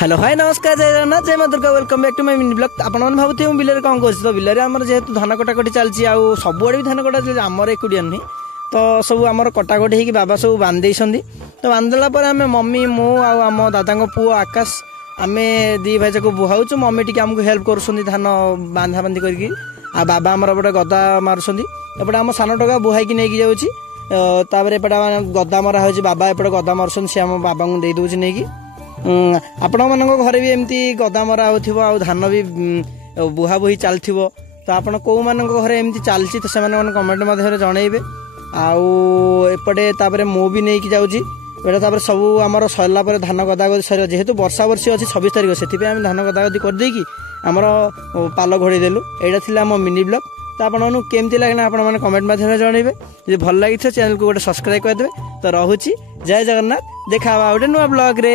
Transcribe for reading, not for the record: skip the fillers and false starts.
Hello hi नमस्कार जय जगन्नाथ जय मां Durga welcome back to my mini blog. आपण मैंने भावुथे बिलर कौन कह तो बिलर आम जेहेतु धान कटाकटी चलती सबुआड़े भी धान कटा चलती आमर एकुटिया नुह तो सब आम कटाकटी हो बाबा सब बांधे तो बांधला आम मम्मी मु आम दादा पुओ आकाश आम दी भाई जाक बुहाऊँ मम्मी टी आमको हेल्प कर धान बांधा बांधि करके बाबा आमर एपटे गदा मारुंट एपटे आम सान टका बुहाई नहीं जाऊँगी एपटे गदा मरा हो बाबा एपटे गदा मारुंट सी आम बाबा को दे दूसरी नहीं आपण मान घरे भी एमती गदा मरा हो धान भी बुहा बुही चलती तो आप कौ मान घरे एमती चलती तो से कमेंट मध्य जनइबे आउटे मु भी नहीं जाऊँगी एटा सब आम सरला धान गदागदी सर जेहेतु वर्षा वर्षी अच्छी 26 तारीख से आम धान गदागदी करदेकी आमर पाल घोड़ी देलु एटा थिला आम मिनी ब्लॉग तो आपको केमती लगे आप कमेंट मध्यम जनइबे जो भल लगी चैनल को गोटे सब्सक्राइब करदे तो रोची जय जगन्नाथ देखा गोटे नुआ ब्लॉग रे।